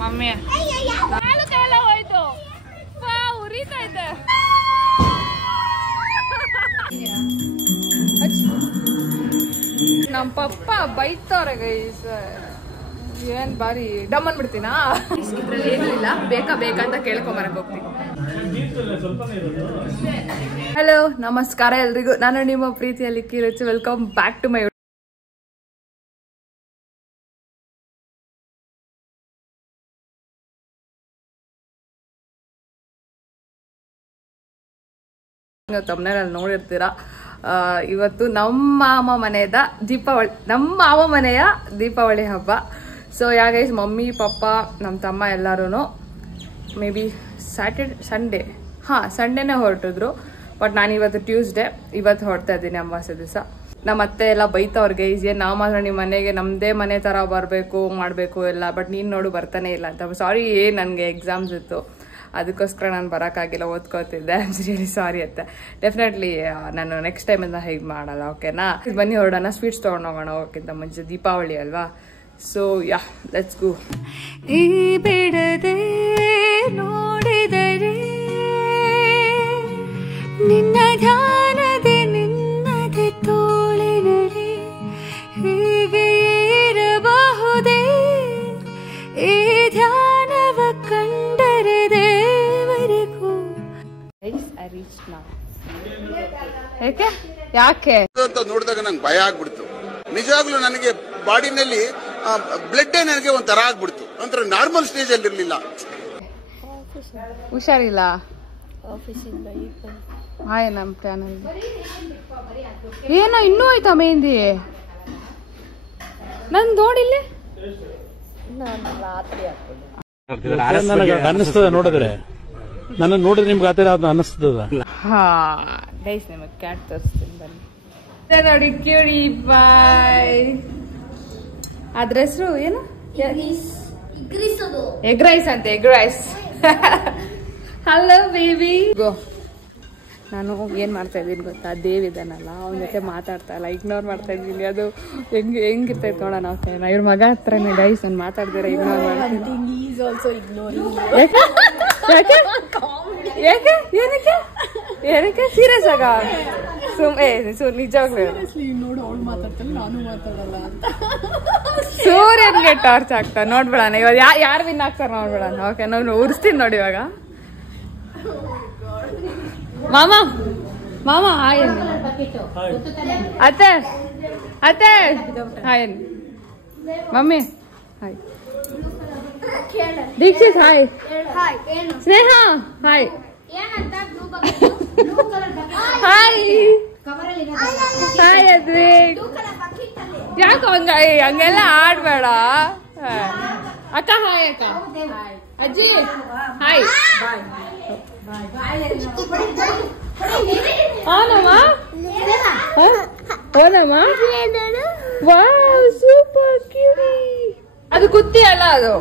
Mummy ಕಾಲ ಹೋಯ್ತು ಉರಿತಾ ಇದೆ. ನಮ್ಮ ಪಪ್ಪ ಬೈತವ್ರೆ ಗೈಸ್. ಏನ್ ಬಾರಿ ಡಮ್ ಅನ್ಬಿಡ್ತೀನಾ? ಇದ್ರಲ್ಲಿ ಏನೂ ಇಲ್ಲ, ಬೇಕಾ ಅಂತ ಕೇಳ್ಕೊಂಬರಕ್ ಹೋಗ್ತೀನಿ. ಹಲೋ ನಮಸ್ಕಾರ ಎಲ್ರಿಗೂ, ನಾನು ನಿಮ್ಮ ಪ್ರೀತಿಯಲ್ಲಿ ಕಿರುಚು. ವೆಲ್ಕಮ್ ಬ್ಯಾಕ್ ಟು ಮೈ ತಮ್ಮನೇಲಿ ನೋಡಿರ್ತೀರಾ. ಇವತ್ತು ನಮ್ಮ ಮಾಮ ಮನೆಯ ದೀಪಾವಳಿ ಹಬ್ಬ. ಸೊ ಯಾಗೈಸ್ ಮಮ್ಮಿ ಪಪ್ಪ ನಮ್ಮ ತಮ್ಮ ಎಲ್ಲರೂ ಮೇ ಬಿ ಸಂಡೇನೇ ಹೊರಟಿದ್ರು. ಬಟ್ ನಾನು ಇವತ್ತು ಟ್ಯೂಸ್ಡೇ ಹೊರಡ್ತಾ ಇದ್ದೀನಿ ಅಮಾವಾಸ್ಯೆ ದಿವಸ. ನಮ್ಮ ಅತ್ತೆ ಎಲ್ಲ ಬೈತವ್ರಿಗೆ ಏನ್ ನಾವು ಮಾತ್ರ ನಿಮ್ಮ ಮನೆಗೆ ನಮ್ಮದೇ ಮನೆ ಥರ ಬರಬೇಕು ಮಾಡಬೇಕು ಎಲ್ಲ, ಬಟ್ ನೀನು ನೋಡು ಬರ್ತಾನೆ ಇಲ್ಲ ಅಂತ. ಸಾರಿ, ನನಗೆ ಎಕ್ಸಾಮ್ಸ್ ಇತ್ತು, ಅದಕ್ಕೋಸ್ಕರ ನಾನು ಬರೋಕ್ಕಾಗಿಲ್ಲ, ಓದ್ಕೋತಿದ್ದೆ. ಐ ಆಮ್ ರಿಯಲಿ ಸಾರಿ ಅತ್ತೆ. ಡೆಫಿನೆಟ್ಲಿ ನಾನು ನೆಕ್ಸ್ಟ್ ಟೈಮಿಂದ ಹೀಗೆ ಮಾಡಲ್ಲ, ಓಕೆನಾ? ಬನ್ನಿ ಹೊರಡೋಣ, ಸ್ವೀಟ್ಸ್ ತೊಗೊಂಡು ಹೋಗೋಣ ಹೋಗೋಕ್ಕಿಂತ ಮುಂಚೆ. ದೀಪಾವಳಿ ಅಲ್ವಾ? So yeah, let's go. ಈ ಬಿಡದೆ ನೋಡಿದರೆ ನಿನ್ನ ಧ್ಯಾನದೆ ನಿನ್ನದೆ ತೋಳಿನಲ್ಲಿ ಹೀಗೆ ಇರಬಹುದೇ? ಈ ಧ್ಯಾನವ ಕಂಡರೆ ದೇವರಿಗೂ. ಯಾಕೆ ಅಂತ ನೋಡಿದಾಗ ನಂಗೆ ಭಯ ಆಗ್ಬಿಡ್ತು. ನಿಜವಾಗ್ಲೂ ನನಗೆ ಬಾಡಿನಲ್ಲಿ ಬ್ಲಡ್ ನನಗೆ ಒಂಥರ ಆಗ್ಬಿಡ್ತು. ಒಂಥರ ನಾರ್ಮಲ್ ಸ್ಟೇಜ್ ಅಲ್ಲಿ ಇರ್ಲಿಲ್ಲ. ಹುಷಾರಿಲ್ಲ. ಹಾಯ್ ನಮ್ಮ ಚಾನಲ್ ಏನೋ ಇನ್ನೂ ಆಯ್ತಾ ಮೆಹಂದಿ? ನನ್ ನೋಡಿಲ್ಲ, ಅನ್ನಿಸ್ತದ ನೋಡಿದ್ರೆ, ನನ್ನ ನೋಡಿದ್ರೆ ನಿಮ್ಗೆ ಆತರ ಅದು ಅನ್ನಿಸ್ತದ. ಹಾ ಗೈಸ್, ನಿಮಗೆ ಕ್ಯಾಟ್ ತೋರಿಸ್ತೀನಿ ಬನ್ನಿ. ನೋಡಿ ಕ್ಯೂರಿ ಬಾಯ್. ಅದ್ರ ಹೆಸರು ಏನು? ಎಗ್ ರೈಸ್ ಅಂತೆ, egg rice. Hello baby. Go. ನಾನು ಏನ್ ಮಾಡ್ತಾ ಇದ್ದೀನಿ ಗೊತ್ತಾ? ದೇವ್ ಇದ್ದಾನಲ್ಲ, ಅವನ ಜೊತೆ ಮಾತಾಡ್ತಾ ಇಲ್ಲ, ಇಗ್ನೋರ್ ಮಾಡ್ತಾ ಇದ್ದೀನಿ. ಅದು ಹೆಂಗಿರ್ತೈತೆ ನೋಡೋಣ. ಓಕೆನಾ? ಇವ್ರ ಮಗ ಹತ್ರನೇ ಗೈಸ್, ನಾನು ಮಾತಾಡ್ದಿರ ಇಗ್ನೋರ್ ಮಾಡ್ತೀನಿ. ಏನಕ್ಕೆ ಸೀರಿಯಸ್ ಆಗ? ನಿಜವಾಗ್ಲೂ ಸೂರ್ಯನ್ಗೆ ಟಾರ್ಚ್ ಆಗ್ತಾ ನೋಡ್ಬಿಡೋಣ. ಇವಾಗ ಯಾರು ವಿನ್ ಆಗ್ತಾರ ನೋಡ್ಬಿಡೋಣ. ಓಕೆ, ನಾನು ಉರ್ಸ್ತೀನಿ ನೋಡಿ ಇವಾಗ. ಮಾಮ ಹಾಯ್. ಅತ್ತೆ hi. Mummy hi. Dikshit hi. Sneha hi. Hi hi. Advik ಯಾಕೆ ಹಂಗೆಲ್ಲ ಆಡ್ಬೇಡ. ಅಕ್ಕ ಹಾಯ್. ಅಕ್ಕ ಅಜ್ಜಿ ಹಾಯ್. Super Curie. ಅದು ಕುತ್ತಿ ಅಲ್ಲ, ಅದು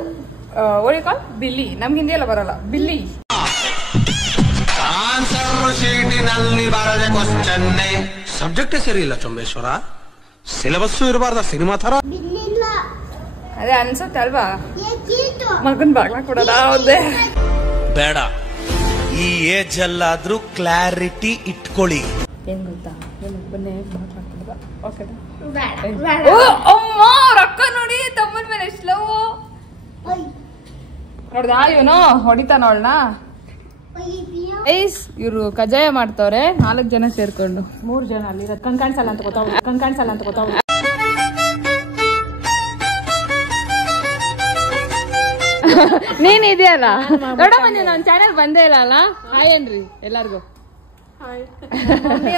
ಒಳಿಕಾಲ್ ಬಿಲ್ಲಿ. ನಮ್ಗೆ ಹಿಂದಿ ಎಲ್ಲ ಬರಲ್ಲ. ಬಿಲ್ಲಿ. ಸಬ್ಜೆಕ್ಟೇ ಸರಿ ಇಲ್ಲ ಚೊಂಬೇಶ್ವರ. ಸಿಲೆಬಸ್ ಇರಬಾರ್ದ ಸಿನಿಮಾ ತರ. ಅದೇ ಅನ್ಸುತ್ತೆ ಅಲ್ವಾ? ಮಗನ್ ಬಾಗ್ಲ ಕೊಡೋದ ಒಂದೇ ಬೇಡ. ಈ ಏಜ್ ಅಲ್ಲಾದ್ರೂ ಕ್ಲಾರಿಟಿ ಇಟ್ಕೊಳ್ಳಿ. ಏನ್ ಗೊತ್ತಾ, ರೊಕ್ಕ ನೋಡಿ ತಮ್ಮನ ಮೇಲೆ ಎಷ್ಟು ಲವ್ ನೋಡ್ದ. ಇವನು ಹೊಡಿತಾನ ಅವಳನ್ನ. ಇವ್ರು ಕಜಾಯ ಮಾಡ್ತವ್ರೆ 4 ಜನ ಸೇರ್ಕೊಂಡು. 3 ಜನ ಅಲ್ಲಿ ಕಣ್ಕಾಣಿಸಲ್ಲ ಅಂತ ಗೊತ್ತಾವ್. ನೀನ್ ಇದೆಯಲ್ಲ ನೋಡಮ್ಮ, ನೀವು ನನ್ನ ಚಾನೆಲ್ ಬಂದೇ ಇಲ್ಲ ಅಲ್ಲ. ಹಾಯ್ ಏನ್ರಿ ಎಲ್ಲಾರ್ಗು.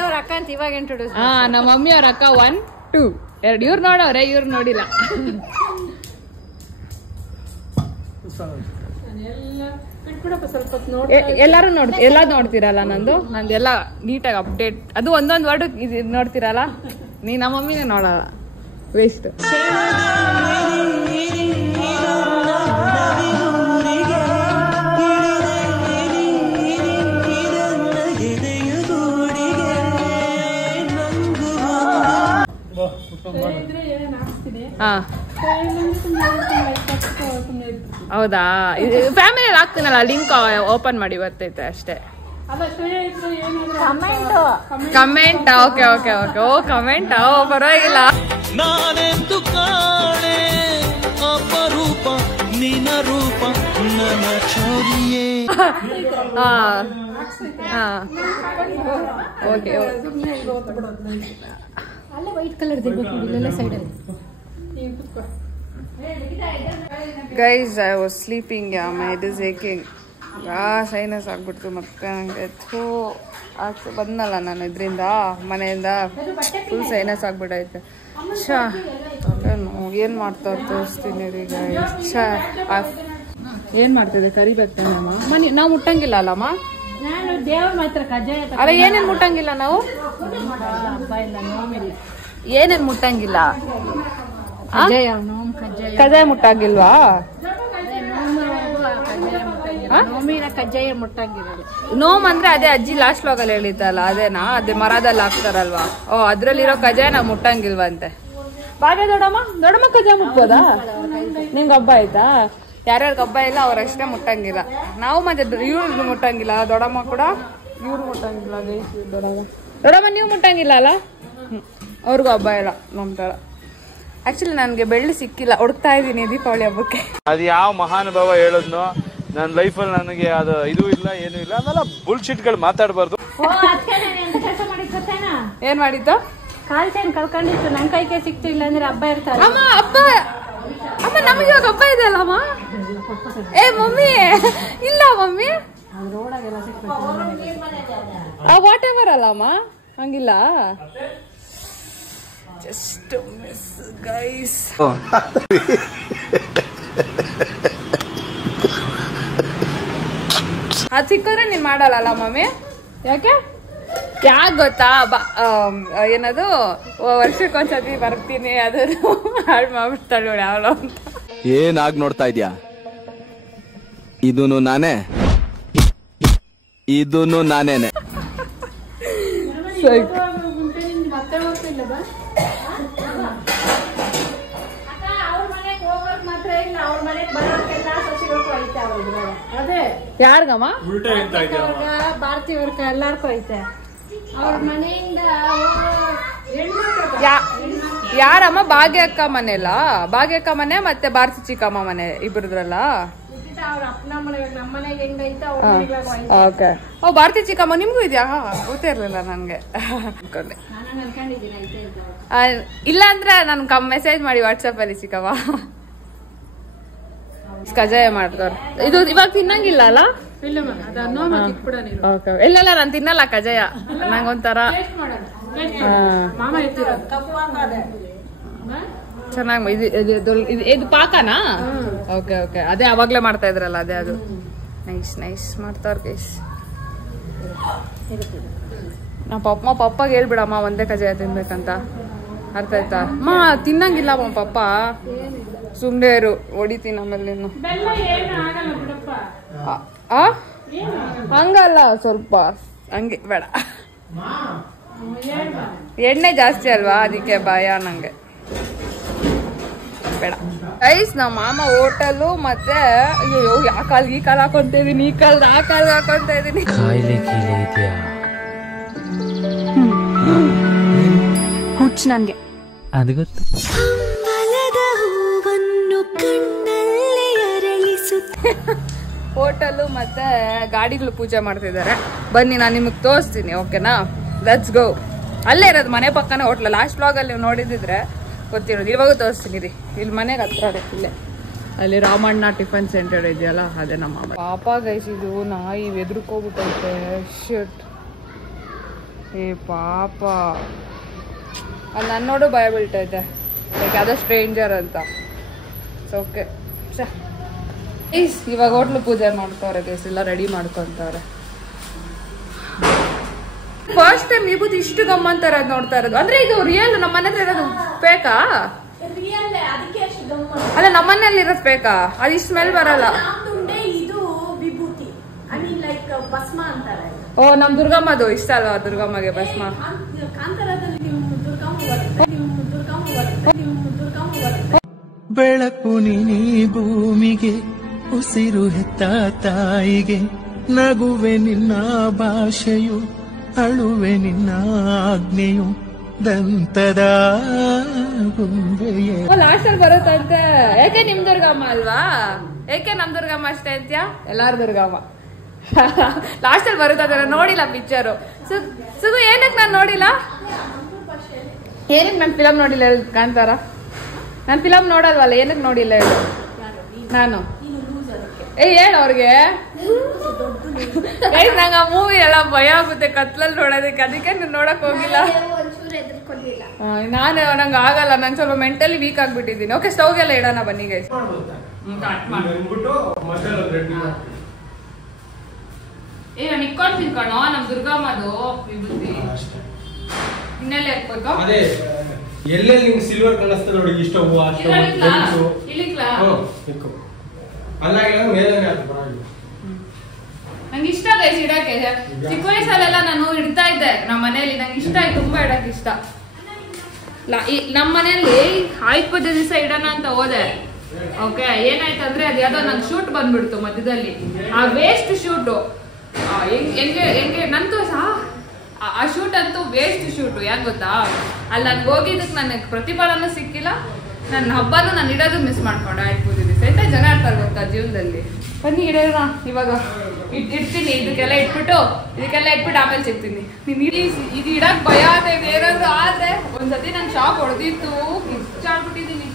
ಅವ್ರ ಅಕ್ಕ ಅಂತ ಇವಾಗ ಇಂಟ್ರೊಡ್ಯೂಸ್. ನಮ್ಮ ಮಮ್ಮಿ ಅವ್ರ ಅಕ್ಕ 1 2 2. ಇವ್ರು ನೋಡವ್ರೆ, ಇವ್ರು ನೋಡಿಲ್ಲ. ಎಲ್ಲಾರು ಎಲ್ಲ ನೋಡ್ತೀರಲ್ಲ, ನಂದೆಲ್ಲ ನೀಟಾಗಿ ಅಪ್ಡೇಟ್. ಅದು ಒಂದೊಂದು ವರ್ಡ್ ನೋಡ್ತೀರಲ್ಲ. ನೀ ನಮ್ಮ ಮಮ್ಮಿನೇ ನೋಡಲ್ಲ, ವೇಸ್ಟ್. ಹಾ ಹೌದಾ, ಫ್ಯಾಮಿಲಿಯಲ್ಲಿ ಆಗ್ತೀನಲ್ಲ, ಲಿಂಕ್ ಓಪನ್ ಮಾಡಿ ಬರ್ತೈತೆ ಅಷ್ಟೇ. Comment okay okay okay. Oh comment, ಓ ಪರವಾಗಿಲ್ಲ. ನಾನೆಂದು ಕಾಣೆ ಅಪರೂಪ ನಿನ ರೂಪ ನನ್ನ ಚೋರಿಯೇ. ಹಾ ಹಾ ಓಕೆ. ಅಲ್ಲ ವೈಟ್ ಕಲರ್ ಇರ್ಬೇಕು ನೋಡಿ, ಇಲ್ಲೆಲ್ಲ ಸೈಡಲ್ಲಿ. Guys, I was sleeping. My head is aching. Sinus ಆಗ್ಬಿಡ್ತು ಮತ್ತೆ ನನಗೆ. ಆಚೆ ಬಂದಲ್ಲ ನಾನು ಇದರಿಂದ, ಮನೆಯಿಂದ ಫುಲ್ ಸೈನಸ್ ಆಗ್ಬಿಟ್ಟೈತೆ. ಏನು ಮಾಡ್ತಾ ತೋರಿಸ್ತೀನಿ ರೀ ಗೈಸ್. ಏನು ಮಾಡ್ತಿದೆ? ಕರಿಬೇಕೇನಮ್ಮ? ಮನೆ ನಾವು ಮುಟ್ಟಂಗಿಲ್ಲ ಅಲ್ಲಮ್ಮ? ಅಲ್ಲ, ಏನೇನು ಮುಟ್ಟಂಗಿಲ್ಲ ನಾವು? ಏನೇನು ಮುಟ್ಟಂಗಿಲ್ಲ? ಕಜ್ಜಾಯ ಮುಟ್ಟಂಗಿಲ್ವಾ? ಕಜ್ಜಾಯ ಮುಟ್ಟಂಗಿರಲ್ಲ. ನೋಮ್ ಅಂದ್ರೆ ಅದೇ ಅಜ್ಜಿ ಲಾಸ್ಟ್ ವ್ಲಾಗಲ್ಲಿ ಹೇಳಿದ್ದಲ್ಲ, ಅದೇನಾ? ಅದೇ ಮರದಲ್ಲಿ ಹಾಕ್ತಾರಲ್ವಾ? ಓ, ಅದ್ರಲ್ಲಿರೋ ಕಜ್ಜಾಯ ನಾವು ಮುಟ್ಟಂಗಿಲ್ವಂತೆ. ಬಾಗ ದೊಡ್ಡಮ್ಮ ಕಜ್ಜಾಯ ಮುಟ್ಬೋದಾ? ನಿಂಗೆ ಹಬ್ಬ ಆಯ್ತಾ? ಯಾರ್ಯಾರಿಗೆ ಹಬ್ಬ ಇಲ್ಲ ಅವರಷ್ಟೇ ಮುಟ್ಟಂಗಿಲ್ಲ. ನಾವು ಮತ್ತೆ ಇವ್ರು ಮುಟ್ಟಂಗಿಲ್ಲ, ದೊಡ್ಡಮ್ಮ ಕೂಡ ಇವ್ರು ಮುಟ್ಟಂಗಿಲ್ಲ. ದೊಡ್ಡಮ್ಮ ನೀವು ಮುಟ್ಟಂಗಿಲ್ಲ ಅಲ್ಲ? ಅವ್ರಿಗೂ ಹಬ್ಬ ಇಲ್ಲ ನಮ್ಮ ಥರ. ಆಕ್ಚುಲಿ ನನಗೆ ಬೆಳ್ಳಿ ಸಿಕ್ಕಿಲ್ಲ, ಹುಡುಕ್ತಾ ಇದ್ದೀನಿ ದೀಪಾವಳಿ ಹಬ್ಬಕ್ಕೆ. ಅದು ಯಾವ ಮಹಾನುಭಾವ ಹೇಳೋದ್ನು ನನ್ನ ಲೈಫಲ್ಲಿ ನನಗೆ ಅದು ಇದು ಇಲ್ಲ ಏನು ಇಲ್ಲ ಆಮೇಲೆ ಬುಲ್ಶಿಟ್ಗಳು ಮಾತಾಡಬಾರ್ದು. ಏನ್ ಮಾಡಿದ್ದು? ಕಾಲ್ ಚೈನ್ ಕಳ್ಕೊಂಡಿತ್ತು, ನನ್ ಕೈಗೆ ಸಿಕ್ತು. ಇಲ್ಲ ಅಂದ್ರೆ ಹಬ್ಬ ಇರ್ತಾರೆ. ಅಮ್ಮ ಹಬ್ಬ, ಅಮ್ಮ ನಮಗೆ ಇವಾಗ ಹಬ್ಬ ಇದೆ ಅಲ್ಲಮ್ಮ? ಏ ಮಮ್ಮಿ, ಇಲ್ಲ ಮಮ್ಮಿ, ವಾಟ್ ಎವರ್ ಅಲ್ಲಮ್ಮ, ಹಂಗಿಲ್ಲ. Just miss guys. ಅದು ಸಿಕ್ಕಿದ್ರೆ ನೀನ್ ಮಾಡಲ್ಲ ಮಮ್ಮಿ? ಯಾಕೆ ಗೊತ್ತಾ? ಏನದು, ವರ್ಷಕ್ಕೊಂದ್ಸತಿ ಬರ್ತೀನಿ, ಅದನ್ನು ಹಾಳು ಮಾಡ್ಬಿಡ್ತಾಳೆ ಯಾವಳು ಅಂತ. ಏನಾಗ್ ನೋಡ್ತಾ ಇದ್ಯಾ? ಇದೂನು ನಾನೇ, ಇದೂನು ನಾನೇನೆ. ಯಾರ್ಗಮ್ಮ? ಭಾರತೀಯ ವರ್ಗ ಎಲ್ಲಾರ್ಗೂ ಐತೆ. ಅವ್ರ ಮನೆಯಿಂದ ಯಾರಮ್ಮ? ಭಾಗ್ಯಕ್ಕ ಮನೆಲ್ಲ? ಭಾಗ್ಯಕ್ಕ ಮನೆ ಮತ್ತೆ ಭಾರತಿ ಚಿಕ್ಕಮ್ಮ ಮನೆ ಇಬ್ಬರದ್ರಲ್ಲ? ಅವ್ರ ಅಪ್ಪನ ಮನೆ, ನಮ್ಮ ಮನೆಗೆ ಹೆಂಗೈತೆ ಅವ್ರ ಮನೆಗೆ ಐತೆ. ಓಕೆ. ಓ, ಭಾರತಿ ಚಿಕ್ಕಮ್ಮ ನಿಮ್ಗೂ ಇದೆಯಾ? ಗೊತ್ತೇ ಇರ್ಲಿಲ್ಲ ನನ್ಗೆ. ನಾನು ಅನ್ಕೊಂಡಿದ್ದೀನಿ ಐತೆ ಅಂತ. ಇಲ್ಲ ಅಂದ್ರೆ ನನ್ ಮೆಸೇಜ್ ಮಾಡಿ ವಾಟ್ಸಪ್ ಅಲ್ಲಿ ಚಿಕ್ಕಮ್ಮ. ಕಜ್ಜಾಯ ಮಾಡ್ತಾರೆ. ಇದು ಇವಾಗ ತಿನ್ನಂಗಿಲ್ಲ ಅಲ್ಲ? ಇಲ್ಲ ನಾನು ತಿನ್ನಲ್ಲ ಕಜ್ಜಾಯ, ನಂಗೊಂಥರ ಚೆನ್ನಾಗಿ. ಇದು ಪಾಕನಾ? ಓಕೆ ಓಕೆ, ಅದೇ ಅವಾಗ್ಲೇ ಮಾಡ್ತಾ ಇದ್ರಲ್ಲ, ಅದೇ ಅದು. ನೈಸ್ ನೈಸ್ ಮಾಡ್ತಾರ ಗೈಸ್. ನಮ್ಮ ಪಪ್ಪಗೆ ಹೇಳ್ಬಿಡಮ್ಮ ಒಂದೇ ಕಜ್ಜಾಯ ತಿನ್ಬೇಕಂತ, ಅರ್ಥ ಆಯ್ತಾ? ತಿನ್ನಂಗಿಲ್ಲ ಪಪ್ಪ, ಸುಮ್ಮನೆ ಇರು, ಹೊಡಿತೀನಿ ಆಮೇಲೆ ನೀನು. ಹಂಗಲ್ಲ, ಸ್ವಲ್ಪ ಹಂಗೆ ಬೇಡ, ಎಣ್ಣೆ ಜಾಸ್ತಿ ಅಲ್ವಾ, ಅದಕ್ಕೆ ಭಯ ನಂಗೆ, ಬೇಡ. ಗೈಸ್, ನಮ್ಮ ಮಾಮ ಹೋಟೆಲು ಮತ್ತೆ ಅಯ್ಯೋ ಯಾ ಕಾಲ್ ಈ ಕಾಲ್ ಹಾಕೊಂತ ಇದೀನಿ, ಈ ಕಾಲ್ ಆ ಕಾಲ್ ಹಾಕೊಂತ ಇದೀನಿ. ಹುಚ್ಚ ನನ್ಗೆ ಅದು ಗೊತ್ತು. ಹೋಟೆಲು ಮತ್ತೆ ಗಾಡಿಗಳು ಪೂಜೆ ಮಾಡ್ತಿದ್ದಾರೆ. ಬನ್ನಿ ನಾನು ನಿಮಗೆ ತೋರಿಸ್ತೀನಿ, ಓಕೆನಾ? Let's go. ಅಲ್ಲೇ ಇರೋದು, ಮನೆ ಪಕ್ಕನೇ ಹೋಟ್ಲ. ಲಾಸ್ಟ್ ವ್ಲಾಗಲ್ಲಿ ನೀವು ನೋಡಿದಿದ್ರೆ ಗೊತ್ತಿರೋದು. ಇವಾಗ ತೋರಿಸ್ತೀನಿ ರೀ, ಇಲ್ಲಿ ಮನೆಗೆ ಹತ್ರ ಇಲ್ಲೇ, ಅಲ್ಲಿ ರಾಮಣ್ಣ ಟಿಫನ್ ಸೆಂಟರ್ ಇದೆಯಲ್ಲ, ಅದೇ ನಮ್ಮ ಪಾಪ ಗೈಸ್. ಇದು ನಾಯಿ ಎದುರ್ಕೋಗ್ಬಿಟ್ಟೈತೆ. ಶಿಟ್, ಏ ಪಾಪ, ಅದು ನನ್ನ ನೋಡು ಭಯ ಬೀಳ್ತೈತೆ, ಲೈಕ್ ಯಾವುದೋ ಸ್ಟ್ರೇಂಜರ್ ಅಂತ. ಓಕೆ, ಇವಾಗ ಹೋಟ್ಲು ಪೂಜೆ ಮಾಡ್ತಾವ್ರೆ ಗೈಸ್, ಎಲ್ಲ ರೆಡಿ ಮಾಡ್ಕೊಂತವ್ರೆ. ಫಸ್ಟ್ ಟೈಮ್ ವಿಭೂತಿ ಇಷ್ಟು ಗಮ್ಮಂತರ ನೋಡ್ತಾ ಇರೋದು. ಅಂದ್ರೆ ಇದು ರಿಯಲ್, ನಮ್ಮ ಮನೆ ಹತ್ರ ಇರೋದು ಫೇಕಾ? ಅಲ್ಲ, ನಮ್ಮ ಮನೆಯಲ್ಲಿ ಇರೋದು ಫೇಕಾ? ಅದು ಇಷ್ಟು ಸ್ಮೆಲ್ ಬರಲ್ಲ. ಓ, ನಮ್ ದುರ್ಗಮ್ಮದು ಇಷ್ಟ ಅಲ್ವಾ? ದುರ್ಗಮ್ಮಗೆ ಭಸ್ಮ. ಬೆಳಕು ನೀ ಭೂಮಿಗೆ ಉಸಿರು ಹೆತ್ತ ತಾಯಿಗೆ ನಗುವೆ ನಿನ್ನ ಭಾಷೆಯು ಅಳುವೆ ನಿನ್ನ ಆಜ್ಞೆಯು ದಂತದ ಗೊಂಬೆಯೇ. ಲಾಸ್ಟ್ ಅಲ್ಲಿ ಬರುತ್ತಂತೆ. ಯಾಕೆ ನಿಮ್ ದುರ್ಗಮ್ಮ ಅಲ್ವಾ? ಯಾಕೆ ನಮ್ ದುರ್ಗಮ್ಮ ಅಷ್ಟೇ ಅಂತ್ಯಾ? ಎಲ್ಲಾರು ದುರ್ಗಮ್ಮ. ಲಾಸ್ಟ್ ಅಲ್ಲಿ ಬರುತ್ತ ನೋಡಿಲ್ಲ ಪಿಕ್ಚರು. ಸುಗು ಏನಕ್ಕೆ ನಾನು ನೋಡಿಲ್ಲ? ಏನಕ್ಕೆ ನಾನು ಫಿಲಮ್ ನೋಡಿಲ್ಲ ಕಾಣ್ತಾರ? ನಾನು ಫಿಲಮ್ ನೋಡಲ್ವಲ್ಲ, ಏನಕ್ಕೆ ನೋಡಿಲ್ಲ ಹೇಳು? ನಾನು ಹೇಳ ಅವ್ರಿಗೆ. ನಂಗೆ ಆ ಮೂವಿ ಎಲ್ಲ ಭಯ ಆಗುತ್ತೆ ಕತ್ಲಲ್ಲಿ ನೋಡೋದಕ್ಕೆ, ಅದಕ್ಕೆ ನಾನು ನೋಡಕ್ ಹೋಗಿಲ್ಲ. ನಾನು ನಂಗೆ ಆಗಲ್ಲ, ನಾನು ಸ್ವಲ್ಪ ಮೆಂಟಲಿ ವೀಕ್ ಆಗ್ಬಿಟ್ಟಿದ್ದೀನಿ. ಓಕೆ, ಸ್ಟವ್ಗೆಲ್ಲ ಇಡೋಣ ಬನ್ನಿ ಗೈಸ್. ನಿಕ್ಕೊಂಡು ತಿನ್ಕೊಂಡು ನಮ್ ದುರ್ಗಮ್ಮದು ವಿಭೂತಿ ಇನ್ನೆಲ್ಲ ಇರ್ಬೇಕು. ಎಲ್ಲೆಲ್ಲಿ ನಿಂಗೆ ಸಿಲ್ವರ್ ಕಾಣಿಸ್ತದೆ ನೋಡಿ, ಇಷ್ಟ ಹೂವು ನಂಗೆ ಇಷ್ಟ ಗೈಸ್ ಇಡಕ್ಕೆ. ಚಿಕ್ಕ ವಯಸ್ಸಲ್ಲೆಲ್ಲ ನಾನು ಇಡ್ತಾ ಇದ್ದೆ ನಮ್ಮ ಮನೆಯಲ್ಲಿ, ನಂಗೆ ಇಷ್ಟ ಆಯ್ತು, ತುಂಬಾ ಇಡಕ್ ಇಷ್ಟ. ನಮ್ಮ ಮನೆಯಲ್ಲಿ ಆಯ್ತು ಪೂಜೆ ದಿವಸ ಇಡೋಣ ಅಂತ ಹೋದೆ. ಓಕೆ, ಏನಾಯ್ತಂದ್ರೆ ಅದು ಯಾವ್ದೋ ನಂಗೆ ಶೂಟ್ ಬಂದ್ಬಿಡ್ತು ಮಧ್ಯದಲ್ಲಿ. ಆ ವೇಸ್ಟ್ ಶೂಟು ಹೆಂಗೆ ನಂತೂ ಸಹ ಆ ಶೂಟ್ ಅಂತೂ ವೇಸ್ಟ್ ಶೂಟು. ಯಾಕೆ ಗೊತ್ತಾ, ಅಲ್ಲಿ ನನ್ಗೆ ಹೋಗಿದ್ದಕ್ಕೆ ನನಗೆ ಪ್ರತಿಫಲನೂ ಸಿಕ್ಕಿಲ್ಲ, ನನ್ನ ಹಬ್ಬನೂ ನಾನು ಇಡೋದು ಮಿಸ್ ಮಾಡ್ಕೊಂಡೆ. ಆಯ್ತು ಪೂಜೆ ದಿವಸ ಎಂತ ಜನ ಇರ್ತಾರೆ ಗೊತ್ತಾ ಜೀವನದಲ್ಲಿ. ಬನ್ನಿ ಇಡೋಣ ಇವಾಗ. ಇಡ್ತೀನಿ, ಇದಕ್ಕೆಲ್ಲ ಇಟ್ಬಿಟ್ಟು ಆಮೇಲೆ ಸಿಗ್ತೀನಿ. ಇದು ಇಡಕ್ ಭಯ ಆದ್ರೆ ಏನಾದ್ರು ಆದ್ರೆ ಒಂದ್ಸತಿ ನನ್ ಶಾಕ್ ಹೊಡೆದಿತ್ತು, ಕಿಚ್ಚಾಡ್ಬಿಟ್ಟಿದೀನಿ.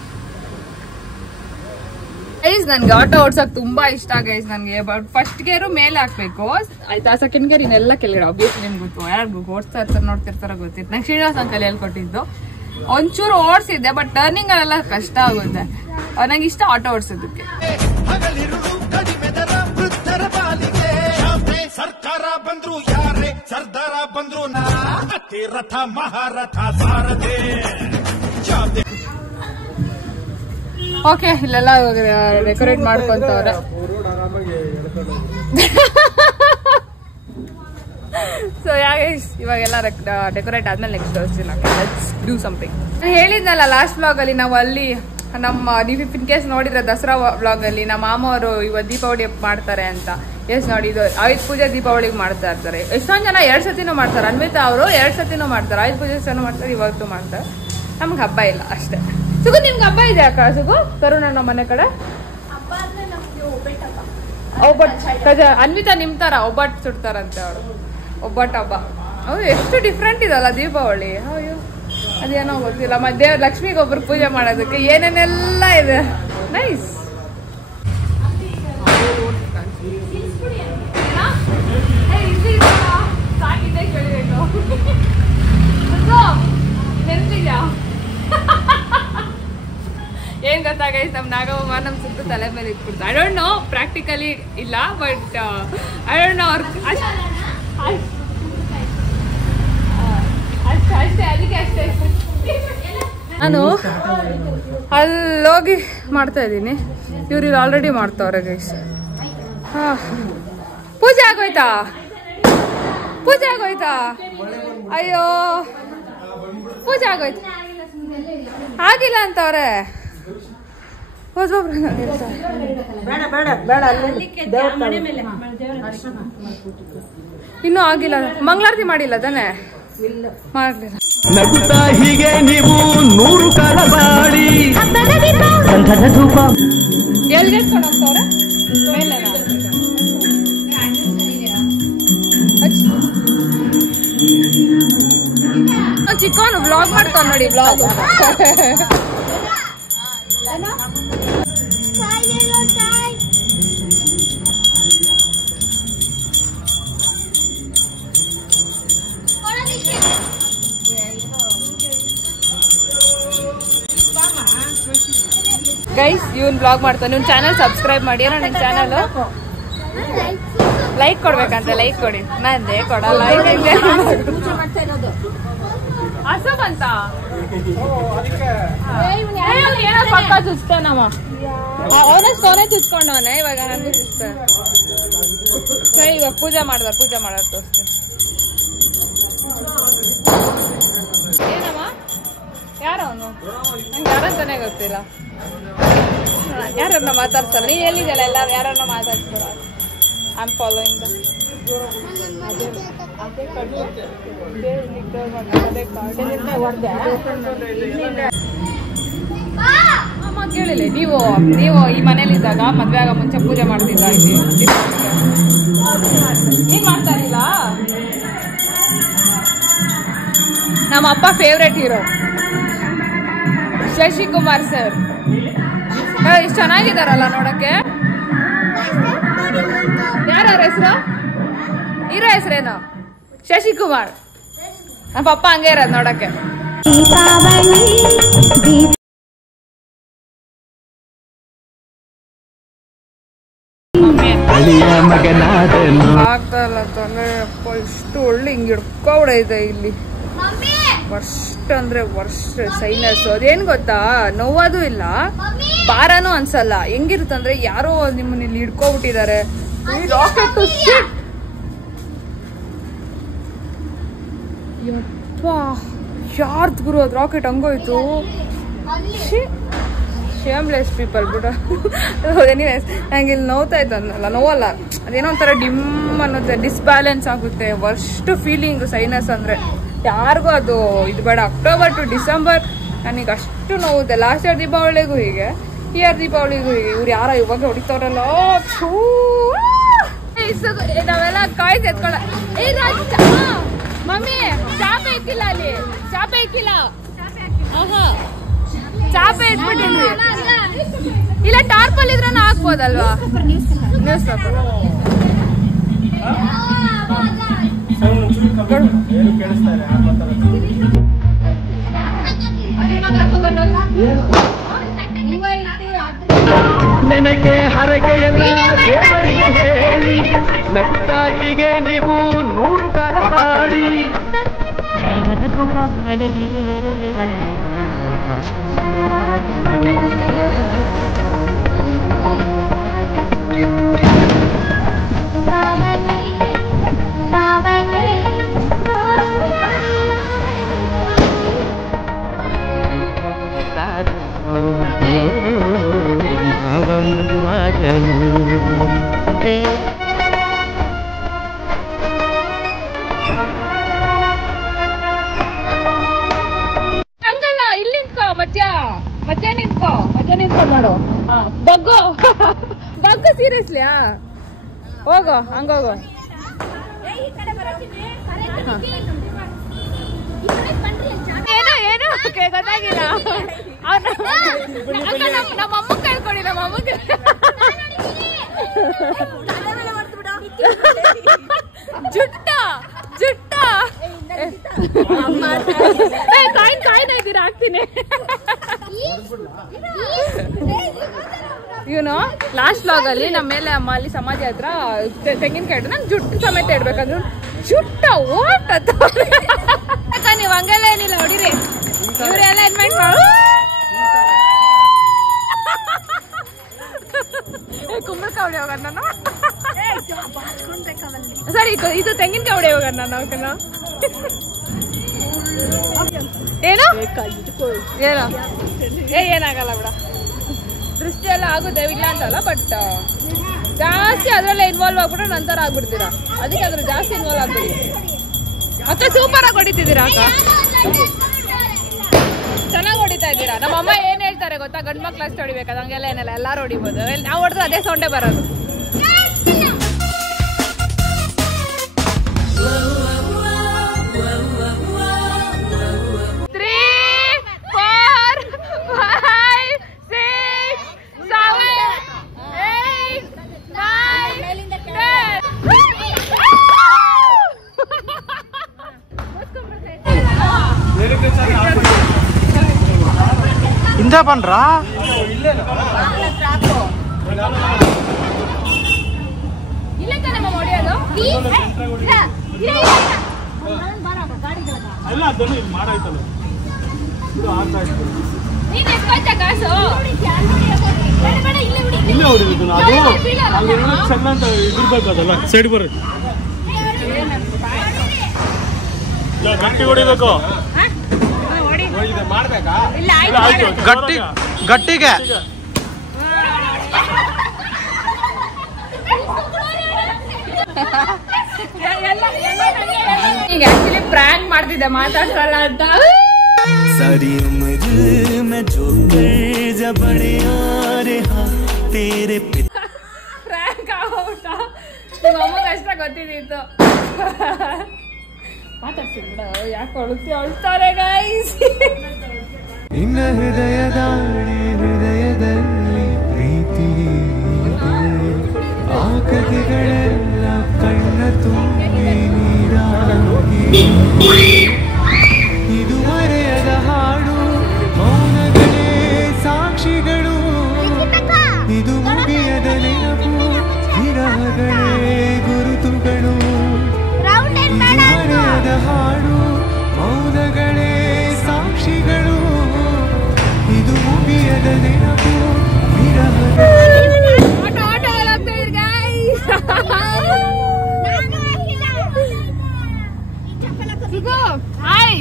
ಗೈಸ್ ನನ್ಗೆ ಆಟೋ ಓಡ್ಸಕ್ ತುಂಬಾ ಇಷ್ಟ ಗೈಸ್ ನನ್ಗೆ. ಬಟ್ ಫಸ್ಟ್ ಗೇರು ಮೇಲೆ ಹಾಕ್ಬೇಕು ಆಯ್ತಾ, ಸೆಕೆಂಡ್ ಗೇರ್ ಇನ್ನೆಲ್ಲ ಕೆಳಗಡೆ. ಅಬ್ವಿಯಸ್ ನಿಮ್ಗೆ ಗೊತ್ತು, ಯಾರು ಓಡಿಸ್ತಾ ಇರ್ತಾರೆ ನೋಡ್ತಿರ್ತಾರ ಗೊತ್ತಿತ್ತು. ನಂಗೆ ಶ್ರೀನಿವಾಸ್ ಅಂಕಲ್ ಹೇಳ್ಕೊಟ್ಟಿದ್ದು. ಒಂಚೂರು ಓಡಿಸಿದ್ದೆ, ಬಟ್ ಟರ್ನಿಂಗ್ ಅಲ್ಲೆಲ್ಲ ಕಷ್ಟ ಆಗುತ್ತೆ. ನಂಗೆ ಇಷ್ಟ ಆಟೋ ಓಡಿಸೋದಕ್ಕೆ. ಸರ್ಕಾರ ಬಂದ್ರು ಯಾರೇ ಸರ್ದಾರ ಬಂದ್ರು ರಥ ಮಹಾರಥ ಸಾರದೆ. ಓಕೆ, ಇಲ್ಲೆಲ್ಲ ಡೆಕೋರೇಟ್ ಮಾಡ್ಕೊಂತವ್ರೆ. ಸೊ ಇವಾಗೆಲ್ಲ ಡೆಕೋರೇಟ್ ಆದ್ಮೇಲೆ ನೆಕ್ಸ್ಟ್ ತೋರಿಸ್ತೀನಿ. Let's do something. ನಾನು ಹೇಳಿದ್ನಲ್ಲ ಲಾಸ್ಟ್ ವ್ಲಾಗ್ ಅಲ್ಲಿ, ನಾವು ಅಲ್ಲಿ ನೀವು ಇನ್ ಕೇಸ್ ನೋಡಿದ್ರೆ ದಸರಾ ವ್ಲಾಗ್ ಅಲ್ಲಿ ನಮ್ಮ ಮಾಮ ಅವರು ಇವತ್ತು ದೀಪಾವಳಿ ಮಾಡ್ತಾರೆ ಅಂತ. ಎಸ್ ನೋಡಿ, ಇದು ಆಯುಧ ಪೂಜೆ ದೀಪಾವಳಿಗೆ ಮಾಡ್ತಾ ಇರ್ತಾರೆ. ಎಷ್ಟೊಂದು ಜನ 2 ಸತಿನೂ ಮಾಡ್ತಾರೆ. ಅನ್ವಿತಾ ಅವರು 2 ಸತಿನೂ ಮಾಡ್ತಾರೆ. ಆಯುಧ ಪೂಜೆ ಸಹ ಮಾಡ್ತಾರೆ, ಇವತ್ತು ಮಾಡ್ತಾರೆ. ನಮ್ಗೆ ಹಬ್ಬ ಇಲ್ಲ ಅಷ್ಟೇ. ಸುಗು ನಿಮ್ಗೆ ಹಬ್ಬ ಇದೆ ಅಕ್ಕ? ಸುಗು ತರುಣ ಮನೆ ಕಡೆ ಒಬ್ಬಟ್ಟು. ಅನ್ವಿತಾ ನಿಮ್ ತರ ಒಬ್ಬಟ್ಟು ಸುಡ್ತಾರಂತೆ ಅವರು. ಒಬ್ಬಟ್ಟು ಹಬ್ಬ ಎಷ್ಟು ಡಿಫ್ರೆಂಟ್ ಇದಲ್ಲ ದೀಪಾವಳಿ. ಅಯ್ಯೋ ಅದೇನೋ ಗೊತ್ತಿಲ್ಲ. ಮಧ್ಯ ಲಕ್ಷ್ಮಿಗೆ ಒಬ್ರು ಪೂಜೆ ಮಾಡೋದಕ್ಕೆ ಏನೇನೆಲ್ಲ ಇದೆ. ನೈಸ್. ಏನ್ ಗೊತ್ತಾ ಗೈಸ್, ನಮ್ ನಾಗಮ್ಮ ನಮ್ ಸುತ್ತು ತಲೆ ಮೇಲೆ ಇಟ್ಬಿಡ್ತು. ಐ ಡೋಂಟ್ ನೋ, ಪ್ರಾಕ್ಟಿಕಲಿ ಇಲ್ಲ, ಬಟ್ ಐ ಡೋಂಟ್ ನೋ ಅವ್ರ ಅಷ್ಟೇ. ಅದಕ್ಕೆ ಅಷ್ಟೇ. ನಾನು ಅಲ್ಲೋಗಿ ಮಾಡ್ತಾ ಇದ್ದೀನಿ, ಇವ್ರು ಇಲ್ಲಿ ಆಲ್ರೆಡಿ ಮಾಡ್ತಾವ್ರೆ ಗೈಸ್. ಪೂಜೆ ಆಗೋಯ್ತಾ? ಪೂಜೆ ಆಗೋಯ್ತಾ? ಅಯ್ಯೋ ಪೂಜೆ ಆಗೋಯ್ತು. ಆಗಿಲ್ಲ ಅಂತವ್ರೆ. ಇನ್ನೂ ಆಗಿಲ್ಲ. ಮಂಗಳಾರತಿ ಮಾಡಿಲ್ಲ ತಾನೆ? ಮಾಡ್ಲಿಲ್ಲ. ನಗುತ್ತಾ ಹೀಗೆ ನೀವು 100 ಕಾಲ ಬಾಳಿ. ಎಲ್ಲಿಗೆ ಹೋಗ್ತವ್ರೆ? ಮೇಲೆ ಚಿಕ್ಕವನು ವ್ಲಾಗ್ ಮಾಡ್ತಾವ್ ನೋಡಿ. ವ್ಲಾಗ್ ಗೈಸ್, ಇವನ್ ಬ್ಲಾಗ್ ಮಾಡ್ತಾನೆ. ಇವ್ನ ಚಾನಲ್ ಸಬ್ಸ್ಕ್ರೈಬ್ ಮಾಡಿ. ಏನೋ ನಿನ್ ಚಾನಲ್ ಲೈಕ್ ಕೊಡ್ಬೇಕಂತ. ಲೈಕ್ ಕೊಡಿ. ನಂದೇ ಕೊಡಲ್ಲ. ಹಸು ಬಂತ ಏನೋ ಪಕ್ಕ ಚುಚ್ತಾನವ. ಅವನೇ ಚುಚ್ಕೊಂಡವನೆ. ಇವಾಗ ನಂಗೂ ಚುಚ್ತಾನೆ. ಸರಿ, ಇವಾಗ ಪೂಜೆ ಮಾಡೋದು ತೋರಿಸ್ತೀನಿ. ಏನಮ್ಮ? ಯಾರವನು? ನಂಗೆ ಯಾರಂತಾನೆ ಗೊತ್ತಿಲ್ಲ. ಯಾರನ್ನ ಮಾತಾಡ್ಸಲ್ಲ ನೀ ಎಲ್ಲಿದೆಲ್ಲ ಎಲ್ಲಾರು ಯಾರನ್ನ ಮಾತಾಡ್ಸ್ಕೊಳ ಐ ಆಮ್ ಫಾಲೋಯಿಂಗ್ ಅಮ್ಮ ಕೇಳಿಲ್ಲ ನೀವು ಈ ಮನೇಲಿದ್ದಾಗ ಮದ್ವೆ ಆಗ ಮುಂಚೆ ಪೂಜೆ ಮಾಡ್ತಿದ್ದ ಇಲ್ಲಿ ಏನ್ ಮಾಡ್ತಾ ಇರಲಿಲ್ಲ ನಮ್ಮ ಅಪ್ಪ ಫೇವ್ರೆಟ್ ಹೀರೋ ಶಶಿಕುಮಾರ್ ಸರ್ ಇಷ್ಟು ಚೆನ್ನಾಗಿದಾರಲ್ಲ ನೋಡಕ್ಕೆ ಯಾರ ಹೆಸರು ಹೀರೋ ಹೆಸರೇನು ಶಶಿಕುಮಾರ್ ನಮ್ಮ ಪಪ್ಪ ಹಂಗೆ ಇರೋದು ನೋಡಕ್ಕೆ ಆಗ್ತಾ ಇಲ್ಲ ತಾನೆ ಅಪ್ಪ ಇಷ್ಟು ಒಳ್ಳೆ ಹಿಂಗ್ ಹಿಡ್ಕೊಬಿಡೈತೆ ಇಲ್ಲಿ ವರ್ಷ ಅಂದ್ರೆ ವರ್ಷ ಸೈನಸ್ ಅದೇನ್ ಗೊತ್ತಾ ನೋವೋದು ಇಲ್ಲ ಭಾರನೂ ಅನ್ಸಲ್ಲ ಹೆಂಗಿರುತ್ತಂದ್ರೆ ಯಾರೋ ನಿಮ್ಮನ್ನ ಇಲ್ಲಿ ಹಿಡ್ಕೊಬಿಟ್ಟಿದ್ದಾರೆ ಯಾರ್ದ್ ಗುರು ಅದ್ ರಾಕೆಟ್ ಹಂಗೋಯ್ತು ಶೇಮ್ಲೆಸ್ ಪೀಪಲ್ ಬಿಡ ಎನಿವೇಸ್ ನಂಗೆ ಇಲ್ಲಿ ನೋವ್ತಾ ಇತ್ತು ಅನ್ನಲ್ಲ ನೋವಲ್ಲ ಅದೇನೋ ಒಂಥರ ಡಿಮ್ ಅನ್ನೋದು ಡಿಸ್ಬ್ಯಾಲೆನ್ಸ್ ಆಗುತ್ತೆ ವರ್ಸ್ಟ್ ಫೀಲಿಂಗ್ ಸೈನಸ್ ಅಂದ್ರೆ ಯಾರಿಗೂ ಅದು ಇದು ಬೇಡ ಅಕ್ಟೋಬರ್ ಟು ಡಿಸೆಂಬರ್ ನನಗೆ ಅಷ್ಟು ನೋವುತ್ತೆ ಲಾಸ್ಟ್ ಇಯರ್ ದೀಪಾವಳಿಗೂ ಹೀಗೆ ಇಯರ್ ದೀಪಾವಳಿಗೂ ಹೀಗೆ ಇವ್ರು ಯಾರೋ ಇವಾಗ ಹೊಡಿತವ್ರಲ್ಲ ನಾವೆಲ್ಲ ಕಾಯ್ದು ಎತ್ಕೊಳ್ಳ ಮಮ್ಮಿ ಚಾಪೆ ಇಕ್ಕಿಲ್ಲ ಅಲ್ಲಿ ಚಾಪೆ ಇಕ್ಕಿಲ್ಲ ಚಾಪೆ ಎತ್ಬಿಟ್ಟಿದ್ವಿ ಇಲ್ಲ ಟಾರ್ಪಲ್ ಇದ್ರೂ ಹಾಕ್ಬೋದಲ್ವಾ ನ್ಯೂಸ್ ಪೇಪರ್ ನನಗೆ ಹರಕೆಯನ್ನ ದೇವರಿಗೆ ಹೇಳಿ ನಕ್ತಾಯಿಗೆ ನೀವು 100 ಕಾಲ ಹಾಡಿ ಹಂಗಲ್ಲ ಇಲ್ಲಿ ನಿಂತ್ಕೋ ಮಧ್ಯ ನಿಂತ್ಕೊ ಮಾಡು ಬಗ್ಗು ಸೀರಿಯಸ್ಲಿ ಹೋಗೋ ಹಂಗೋಗೋ ಏನು ಗೊತ್ತಾಗಿಲ್ಲ ನಮ್ಮ ಅಮ್ಮ ಕೇಳ್ಕೊಡಿ ನಮ್ಮ ಅಮ್ಮಗೆ ಜುಟ್ಟ ಕಾಯ್ತಾ ಇದ್ದೀರಾ ಹಾಕ್ತೀನಿ ಇವನು ಲಾಸ್ಟ್ ಲಾಗ್ ಅಲ್ಲಿ ನಮ್ಮ ಮೇಲೆ ಅಮ್ಮ ಅಲ್ಲಿ ಸಮಾಧಿ ಹತ್ರ ತೆಂಗಿನಕಾಯಿ ಇಟ್ಟು ನಂಗೆ ಜುಟ್ಟು ಸಮೇತ ಇಡ್ಬೇಕಂದ್ರು ಜುಟ್ಟ ಓಟ್ ಅಂತ ನೀವು ಹಂಗೆಲ್ಲ ಏನಿಲ್ಲ ಹೊಡಿರಿ ಇವರೆಲ್ಲ ಇನ್ವೈಟ್ ಮಾಡು ಕುಂಬಳಕಾಯಿ ಹೊಡಿ ಹೋಗೋಣ ನಾನು ಸರಿ ಇದು ತೆಂಗಿನಕಾಯಿ ಹೊಡಿ ಹೋಗೋಣ ನಾನು ಅವಕನ್ನ ಏನು ಏನಾಗಲ್ಲ ಬಿಡ ದೃಷ್ಟಿ ಎಲ್ಲ ಆಗುತ್ತೆ ಇಲ್ಲ ಅಂತಲ್ಲ ಬಟ್ ಜಾಸ್ತಿ ಅದ್ರಲ್ಲೇ ಇನ್ವಾಲ್ವ್ ಆಗ್ಬಿಟ್ರೆ ನಂತರ ಆಗ್ಬಿಡ್ತೀರಾ ಅದಕ್ಕೆ ಅದ್ರ ಜಾಸ್ತಿ ಇನ್ವಾಲ್ವ್ ಆಗ್ಬಿಡಿ ಅಕ್ಕ ಸೂಪರ್ ಆಗಿ ಹೊಡಿತಿದ್ದೀರಾ ಅಕ್ಕ ಚೆನ್ನಾಗಿ ಹೊಡಿತಾ ಇದ್ದೀರಾ ನಮ್ಮ ಅಮ್ಮ ಏನ್ ಹೇಳ್ತಾರೆ ಗೊತ್ತಾ ಗಂಡ್ ಮಕ್ಳು ಅಷ್ಟು ಹೊಡಿಬೇಕು ಹಂಗೆಲ್ಲ ಏನಿಲ್ಲ ಎಲ್ಲಾರು ಹೊಡಿಬೋದು ನಾವು ಹೊಡೆದ್ರೆ ಅದೇ ಸೌಂಡೇ ಬರೋದು ಇಂದ ಬನ್ರಾ ಇಲ್ಲೇ ತಾನೇ ಹೊಡಿಯೋದು ಎಲ್ಲ ಅದನ್ನು ಇಲ್ಲಿ ಮಾಡಾಯ್ತಲ್ಲ ಇದು ಆಗ್ತಾ ಇತ್ತು ನೀನ್ ಎಸ್ಕೊಯ್ತಾ ಕಾಸು ಇಲ್ಲೇ ಹೊಡಿಬೇಕು ಅದು ಅಲ್ಲಿ ಚೆನ್ನ ಅಂತ ಇದಿರ್ಬೇಕು ಅದಲ್ಲ ಸೈಡ್ ಬರುತ್ತೆ ಗಟ್ಟಿ ಹೊಡಿಬೇಕು ಗಟ್ಟಿ ಗಟ್ಟಿಗೆ ಈಗ ಆಕ್ಚುಲಿ ಪ್ರ್ಯಾಂಕ್ ಮಾಡ್ತಿದ್ದೆ ಮಾತಾಡ್ಸಲ್ಲ ಅಂತ. सारी उम्र में जो जब बड़े आ रहा तेरे ಪ್ರ್ಯಾಂಕ್ ಆಗ್ಬಿಟ್ಟ. ನಿಮ್ಮ ಅಮ್ಮಗೆ ಅಷ್ಟೇ ಗೊತ್ತಿದ್ದಿತ್ತು. ಮಾತಾಡ್ಸಿಬಿಡ ಯಾಕೆ ಅಳ್ತಾರೆ ಗೈಸ್. ನಿನ್ನ ಹೃದಯದಲ್ಲಿ ಪ್ರೀತಿ ಆ ಕಥೆಗಳೆಲ್ಲ ಕಣ್ಣ ತುಂಬಿ ನೀರಾಗಿ ಇದುವರೆಯದ ಹಾಡು ಮೌನಗಳೇ ಸಾಕ್ಷಿಗಳು ಇದು ಮುಗಿಯದ ನೆನಪು ವಿರಹಗಳೇ ಗುರುತುಗಳು ಇದುವರೆಯದ ಹಾಡು ಮೌನಗಳೇ ಸಾಕ್ಷಿಗಳು ಇದು ಮುಗಿಯದ ನೆನಪು ವಿರಹಗಳೇ. ಆಟ ಆಗ್ತಾಯಿದ್ರು ಗೈಸ್. ಹಾಯ್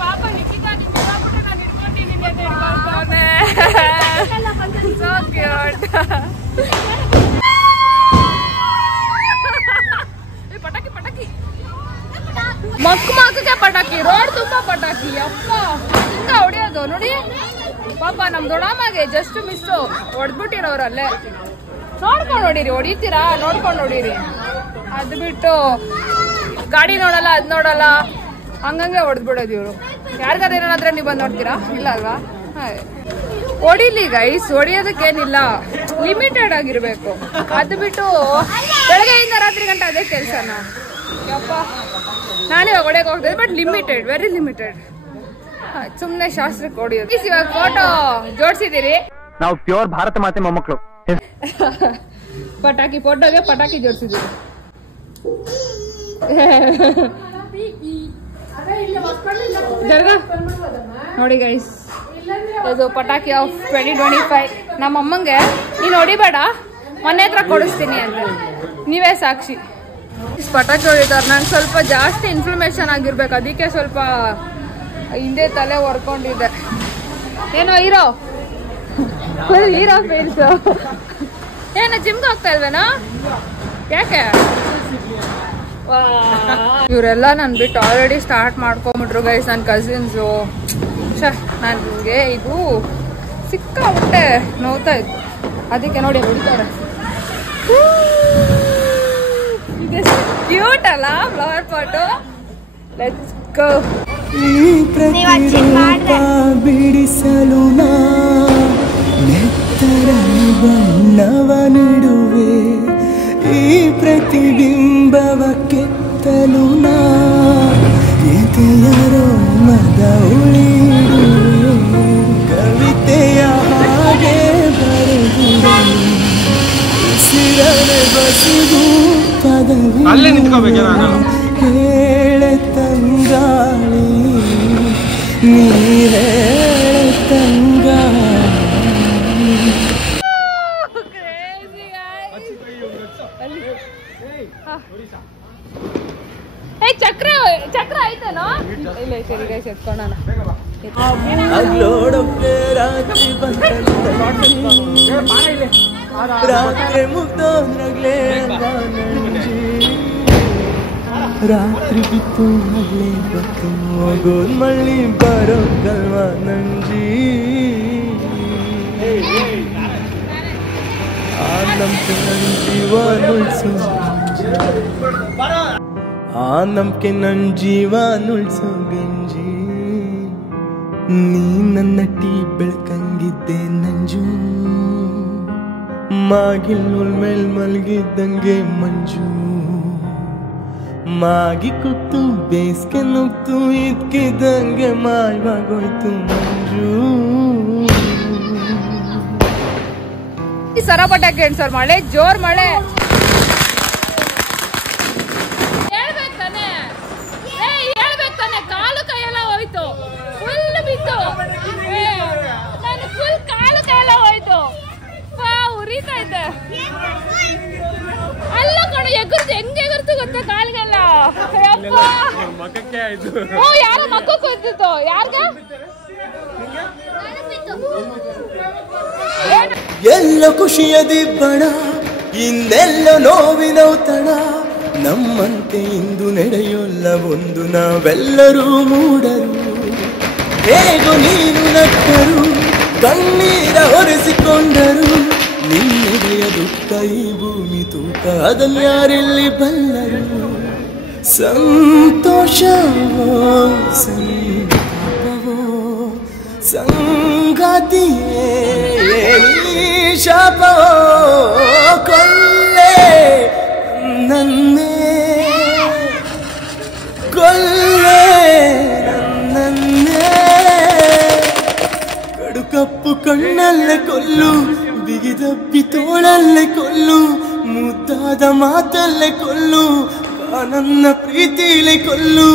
ಪಾಪ ನಿಖಿತಾ ನಿಮ್ಗೆ ಹೇಳ್ಬಿಟ್ಟು ನಾನು ಇಟ್ಕೊಂಡಿದ್ದೀನಿ ಅಂತ ಹೇಳ್ಕೊಳ್ತಾನೆ. So cute. ಪಟಾಕಿ ಪಟಾಕಿ ಮಕ್ಕಕ್ಕೆ ಪಟಾಕಿ ರೋಡ್ ತುಂಬಾ ಪಟಾಕಿ ಅಪ್ಪ ಹಿಂಗ ಹೊಡಿಯೋದು ನೋಡಿ. ಪಾಪ ನಮ್ ದೊಡ್ಡಮ್ಮಗೆ ಜಸ್ಟ್ ಮಿಸ್ ಹೊಡೆದ್ಬಿಟ್ಟಿರೋರಲ್ಲೇ. ನೋಡ್ಕೊಂಡು ಹೊಡೀರಿ, ಹೊಡಿತೀರಾ ನೋಡ್ಕೊಂಡು ಹೊಡೀರಿ. ಅದು ಬಿಟ್ಟು ಗಾಡಿ ನೋಡಲ್ಲ ಅದ್ ನೋಡಲ್ಲ ಹಂಗಂಗೆ ಹೊಡೆದ್ಬಿಡೋದು ಇವ್ರು. ಯಾರಿಗಾರ ಏನಾದ್ರೆ ನೀವು ಬಂದು ನೋಡ್ತೀರಾ? ಇಲ್ಲ ಅಲ್ವಾ? ಹೊಡಿಲಿ ಗೈಸ್, ಹೊಡಿಯೋದಕ್ಕೇನಿಲ್ಲ, ಲಿಮಿಟೆಡ್ ಆಗಿರ್ಬೇಕು. ಅದು ಬಿಟ್ಟು ಬೆಳಗ್ಗೆಯಿಂದ ರಾತ್ರಿ ಗಂಟೆ ಅದೇ ಕೆಲ್ಸನ. ಯಪ್ಪ ನಾನೇ ಹೊಡೆಯಕ್ಕೆ ಹೋಗ್ತದೆ, ಬಟ್ ಲಿಮಿಟೆಡ್, ವೆರಿ ಲಿಮಿಟೆಡ್. ಸುಮ್ನೆ ಶಾಸ್ತ್ರಕ್ಕೆ ಹೊಡಿಯೋದು. ಇವಾಗ ಫೋಟೋ ಜೋಡಿಸಿದಿರಿ. ನಾವು ಪ್ಯೂರ್ ಭಾರತ ಮಾತೆ ಮೊಮ್ಮಕ್ಕಳು. ಪಟಾಕಿ ಫೋಟೋಗೆ ಪಟಾಕಿ ಜೋಡಿಸಿದಿರಿ. ನೋಡಿ ಗೈಸ್, ಇದು ಪಟಾಕಿ ಆಫ್ 2025. ನಮ್ಮ ಅಮ್ಮಂಗೆ ನೀನು ಹೊಡಿಬೇಡ, ಮನೆ ಹತ್ರ ಕೊಡಿಸ್ತೀನಿ ಅಂತ. ನೀವೇ ಸಾಕ್ಷಿ. ಪಟಾಕಿ ಹೊಡಿತಾರೆ. ನಂಗೆ ಸ್ವಲ್ಪ ಜಾಸ್ತಿ ಇನ್ಫ್ಲಮೇಷನ್ ಆಗಿರ್ಬೇಕು, ಅದಕ್ಕೆ ಸ್ವಲ್ಪ ಹಿಂದೆ ತಲೆ ಹೊರ್ಕೊಂಡಿದ್ದೆ. ಏನೋ ಹೀರೋ ಹೀರೋ ಫೇಲ್ಸ್. ಏನೋ ಜಿಮ್ಗೆ ಹೋಗ್ತಾ ಇಲ್ವೇನೋ? ಯಾಕೆ? ಇವರೆಲ್ಲ ನನ್ ಬಿಟ್ಟು ಆಲ್ರೆಡಿ ಸ್ಟಾರ್ಟ್ ಮಾಡ್ಕೊಂಬಿಟ್ರು ಗೈಸ್, ನನ್ನ ಕಸಿನ್ಸು. ನನಗೆ ಇದು ಸಿಕ್ಕಾಬಿಟ್ಟೆ ನೋವ್ತಾ ಇತ್ತು, ಅದಕ್ಕೆ ನೋಡಿ ಹೊಡಿತಾರೆ. ಇದೆ ಕ್ಯೂಟ್ ಅಲ್ಲ ಫ್ಲವರ್ ಪಾಟು. Let's go. ಬಿಡಿಸಲು ನೆತ್ತರ ಬಣ್ಣವ ನೀಡುವೆ, ಈ ಪ್ರತಿಬಿಂಬವ ಕೆತ್ತಲು ಎದೆಯರೋ ಮದ ಉಳಿಡುವೆ, ಕವಿತೆಯ ಹಾಗೆ ಬರೆದಿದೆ ಉಸಿರನೆ ಬಸಿದು ಪದವಿ ಹೇಳೆ ತಂಗಾಳಿ, ನೀ ಹೇಳೆ ತಂಗಾಳಿ. ಚಕ್ರ ಚಕ್ರ ಆಯ್ತೇನೋ? ಇಲ್ಲ ಸರಿ ಗೈಸ್, ಎತ್ಕೊಳ್ಳೋಣ. ಅಗ್ಲೋಡಕ್ಕೆ ರಾತ್ರಿ ರಾತ್ರಿ ಮುಗ್ದೋದ್ರಾಗ್ಲೇ ರಾತ್ರಿ ಬಿತ್ತು ಹಳ್ಳಿ ಬತ್ತು ಹೋಗೋದ್ ಮಳ್ಳಿ ಬರೋದಲ್ವಾ ನಂಜಿ. ಆ ನಂಬಿಕೆ ನನ್ ಜೀವ ನುಳ್ಸೋ, ಆ ನಂಬಿಕೆ ನನ್ ಜೀವ ನುಳ್ಸೋ ಗಂಜಿ. ನೀ ನನ್ನ ಟೀ ಬೆಳ್ಕಂಗಿದ್ದೆ ನಂಜು, ಮಾಗಿಲ್ ಮೇಲ್ ಮಲ್ಗಿದ್ದಂಗೆ ಮಂಜು, ಮಾಗಿ ಕೂತು ಬೇಸ್ಗೆ ನುಗ್ತು ಇದ್ಕಿದ್ದಂಗೆ ಮಾಯವಾಗೋಯ್ತು ಮಂಜು. ಸರ ಪಟಾಕಿ ಸರ್, ಮಳೆ ಜೋರ್ ಮಳೆ. ಹೇಳ್ಬೇಕು ತಾನೆ, ಕಾಲು ಕೈಯೆಲ್ಲ ಹೋಯ್ತು, ಫುಲ್ ಬಿತ್ತು. ನಾನು ಫುಲ್ ಕಾಲು ಕೈಯೆಲ್ಲ ಹೋಯ್ತು, ಉರಿತಾ ಇದ್ದೆ. ಬಿದ್ದಿತ್ತು ಕಾಲ್ಗೆಲ್ಲ. ಮಕ್ಕಕ್ಕೆ ಆಯ್ತು. ಯಾರ ಮಕ್ಕಕ್ಕೆ ಬಿದ್ದಿತ್ತು? ಯಾರ್ಗ? ಎಲ್ಲ ಖುಷಿಯ ದಿಬ್ಬಣ, ಇನ್ನೆಲ್ಲ ನೋವಿನ ಔತಣ. ನಮ್ಮಂತೆ ಇಂದು ನಡೆಯೋಲ್ಲ ಒಂದು ನಾವೆಲ್ಲರೂ ಮೂಡರು. ಹೇಗೋ ನೀನು ನಕ್ಕರು, ಕಣ್ಣೀರ ಹೊರೆಸಿಕೊಂಡರು. ನಿನ್ನೆಡೆಯ ದುಃಖ ಈ ಭೂಮಿ ತೂಕ, ಅದನ್ಯಾರೆಲ್ಲಿ ಬಲ್ಲರು. ಸಂತೋಷವೋ ಸಂತಾಪವೋ ಸಂಗಾತಿಯೇ ಶಾಪವೋ ಕೊಲ್ಲೆ ನನ್ನೇ ಕೊಲ್ಲೆ ನನ್ನೇ. ಕಡುಕಪ್ಪು ಕಣ್ಣಲ್ಲೇ ಕೊಲ್ಲು, ಬಿಗಿದಪ್ಪಿ ತೋಳಲ್ಲೇ ಕೊಲ್ಲು, ಮುದ್ದಾದ ಮಾತಲ್ಲೇ ಕೊಲ್ಲು, ನನ್ನ ಪ್ರೀತಿಲೇ ಕೊಲ್ಲು.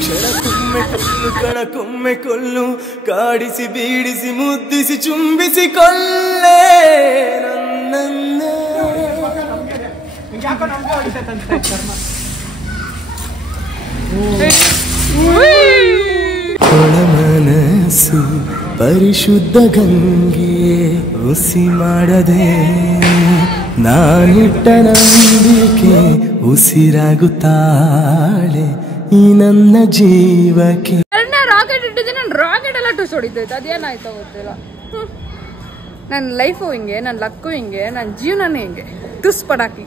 ಕ್ಷಣಕ್ಕೊಮ್ಮೆ ಕೊಲ್ಲು, ಕಣಕ್ಕೊಮ್ಮೆ ಕೊಲ್ಲು, ಕಾಡಿಸಿ ಬೀಡಿಸಿ ಮುದ್ದಿಸಿ ಚುಂಬಿಸಿ ಕೊಲ್ಲೆ ನನ್ನನ್ನೇ. ಒಳಮನಸ್ಸು ಪರಿಶುದ್ಧ ಗಂಗೆ, ಹುಸಿ ಮಾಡದೆ ನಾನಿಟ್ಟ ನಂಬಿಕೆ ಉಸಿರಾಗುತ್ತಾಳೆ ಈ ನನ್ನ ಜೀವಕ್ಕೆ. ರಾಕೆಟ್ ಇಟ್ಟಿದ್ದೀನಿ, ನಾನು ರಾಕೆಟ್ ಎಲ್ಲ ಟೂಸ್ ಹೊಡಿತೈತೆ, ಅದೇನಾಯ್ತೋ ಗೊತ್ತಿಲ್ಲ. ನನ್ನ ಲೈಫು ಹಿಂಗೆ, ನನ್ನ ಲಕ್ಕು ಹಿಂಗೆ, ನನ್ನ ಜೀವನನೇ ಹಿಂಗೆ ಟುಸ್ ಪಡಾಕಿ.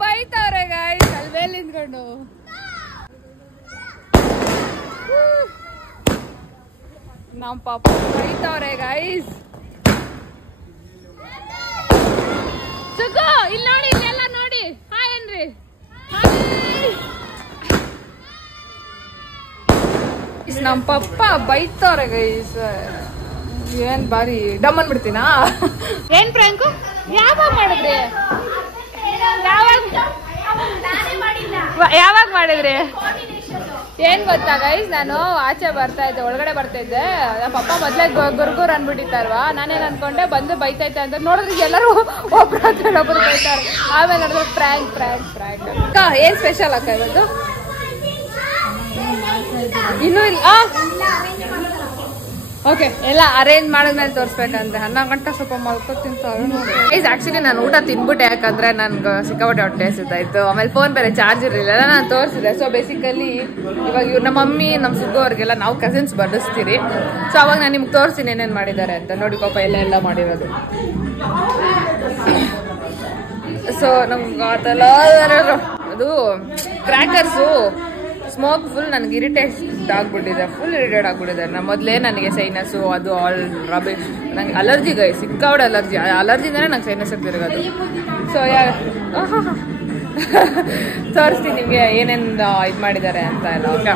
ಬೈತಾವ್ರೆ ಗಾಯ್ಸ್ ಅಲ್ವೇ ನಿಂತ್ಕೊಂಡು. ನಮ್ ಪಾಪ ಬೈತಾವ್ರೆ ಗಾಯ್ಸ್. ಸುಗು ಇಲ್ಲಿ ನೋಡಿ, ಇಲ್ಲೆಲ್ಲ ನೋಡಿ. ಹಾಯ್ ಏನ್ರಿ? ನಮ್ ಪಪ್ಪ ಬೈತಾವ್ರೆ ಗೈಸ್. ಏನ್ ಬಾರಿ ಡಮ್ ಅನ್ಬಿಡ್ತೀನಾ? ಏನ್ ಪ್ರ್ಯಾಂಕು ಯಾವಾಗ ಮಾಡಿದ್ರಿ? ಯಾವಾಗ ಮಾಡಿದ್ರಿ? ಏನ್ ಗೊತ್ತಾ ಗೈಸ್, ನಾನು ಆಚೆ ಬರ್ತಾ ಇದ್ದೆ, ಒಳಗಡೆ ಬರ್ತಾ ಇದ್ದೆ. ನಮ್ಮ ಪಪ್ಪ ಮೊದ್ಲೇ ಗುರ್ಗುರ್ ಅನ್ಬಿಟ್ಟಿತ್ತಾರವಾ. ನಾನೇನ್ ಅನ್ಕೊಂಡೆ ಬಂದು ಬೈತೈತೆ ಅಂತ. ನೋಡಿದ್ರೆ ಎಲ್ಲರೂ ಒಬ್ರು ಬೈತಾರೆ. ಆಮೇಲೆ ನೋಡಿದ್ರೆ ಫ್ರ್ಯಾಂಕ್ ಫ್ರ್ಯಾಂಕ್ ಫ್ರ್ಯಾಂಕ್. ಏನ್ ಸ್ಪೆಷಲ್ ಅಕ್ಕ ಇವತ್ತು? ಇನ್ನೂ ಇಲ್ಲ. ಓಕೆ, ಎಲ್ಲ ಅರೇಂಜ್ ಮಾಡಿದ್ಮೇಲೆ ತೋರಿಸ್ಬೇಕಂತೆ. 11 ಗಂಟೆ ಸ್ವಲ್ಪ ಮಲ್ಕೋತೀನಿ. ಆಕ್ಚುಲಿ ನಾನು ಊಟ ತಿನ್ಬಿಟ್ಟೆ, ಯಾಕಂದ್ರೆ ನನ್ಗೆ ಸಿಕ್ಕಾಪಟ್ಟೆ ಹೊಟ್ಟೆ ಹಸಿತಾಯ್ತು. ಆಮೇಲೆ ಫೋನ್ ಬೇರೆ ಚಾರ್ಜ್ ಇರಲಿಲ್ಲ, ನಾನು ತೋರಿಸಿದೆ. ಸೊ ಬೇಸಿಕಲಿ ಇವಾಗ ಇವ್ರು ನಮ್ಮ ಮಮ್ಮಿ ನಮ್ಮ ಸುಗ್ಗು ಅವ್ರಿಗೆಲ್ಲ ನಾವು ಕಸಿನ್ಸ್ ಬಡಿಸ್ತೀರಿ. ಸೊ ಅವಾಗ ನಾನು ನಿಮ್ಗೆ ತೋರಿಸ್ತೀನಿ ಏನೇನು ಮಾಡಿದ್ದಾರೆ ಅಂತ. ನೋಡಿ ಪಾಪ ಎಲ್ಲ ಮಾಡಿರೋದು. ಸೊ ನಮ್ಗೆ ಆತಲ್ಲ ಅದು ಕ್ರ್ಯಾಕರ್ಸು ಸ್ಮೋಕ್ ಫುಲ್ ನನಗೆ ಇರಿಟೇಟ್ ಆಗ್ಬಿಟ್ಟಿದೆ, ಫುಲ್ ಇರಿಟೇಟ್ ಆಗ್ಬಿಟ್ಟಿದೆ. ಮೊದಲೇ ನನಗೆ ಸೈನಸ್ಸು ಅದು ಆಲ್ ರಬೇಶ್. ನಂಗೆ ಅಲರ್ಜಿ ಗೈ, ಸಿಕ್ಕಾವಡೆ ಅಲರ್ಜಿ. ಅಲರ್ಜಿಂದನೇ ನಂಗೆ ಸೈನಸ್ ಆಗ್ತಿರೋದು. ಸೊ ತೋರಿಸ್ತೀನಿ ನಿಮಗೆ ಏನೇನು ಇದು ಮಾಡಿದ್ದಾರೆ ಅಂತ ಎಲ್ಲ. ಓಕೆ,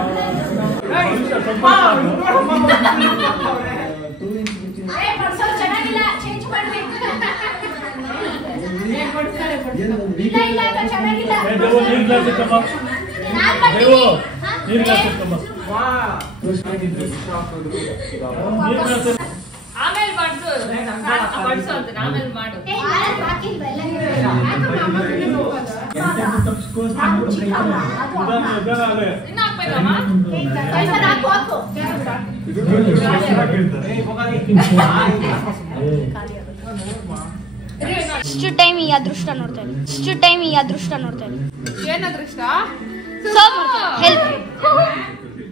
ಆಮೇಲೆ ಮಾಡು. ಇಷ್ಟು ಟೈಮ್ ಈ ಅದೃಷ್ಟ ನೋಡ್ತೇನೆ. ಏನ್ ಅದೃಷ್ಟ?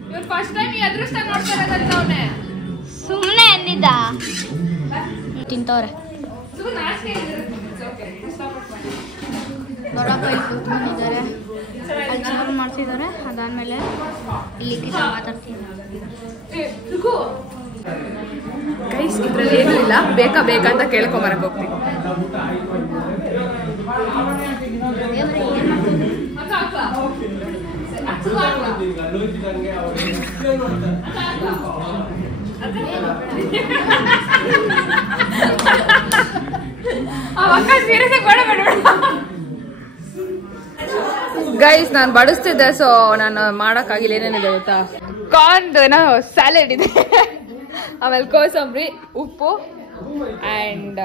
ಇವ್ರು ಫಸ್ಟ್ ಟೈಮ್ ಈ ಅದೃಷ್ಟ ನೋಡ್ತಾ ಇರೋದಂತ ಅವನೇ. ಸುಮ್ಮನೆ ಅಂದಿದ್ದ. ತಿಂತವ್ರೆ ದೊಡ್ಡಪ್ಪ ಇಲ್ಲಿ ಕೂತ್ಕೊಂಡಿದ್ದಾರೆ, ಅಜ್ಜಿಯವರು ಮಾಡ್ತಿದ್ದಾರೆ. ಅದಾದ್ಮೇಲೆ ಇಲ್ಲಿ ಮಾತಾಡ್ತಿದ್ದಾರೆ. ಗೈಸ್ ಇದ್ರಲ್ಲಿ ಏನೂ ಇಲ್ಲ, ಬೇಕಾ ಅಂತ ಕೇಳ್ಕೊಂಬರಕ್ಕೆ ಹೋಗ್ತೀನಿ. ಬದುಕಿದಂಗೆ ಗೈಸ್ ನಾನು ಬಡಿಸ್ತಿದ್ದೆ, ಸೊ ನಾನು ಮಾಡೋಕ್ಕಾಗಿಲ್ಲ. ಏನೇನಿದೆ ಗೊತ್ತಾ, ಕಾರ್ನ್ ಏನೋ ಸ್ಯಾಲೆಡ್ ಇದೆ, ಆಮೇಲೆ ಕೋಸಂಬರಿ, ಉಪ್ಪು ಆ್ಯಂಡ್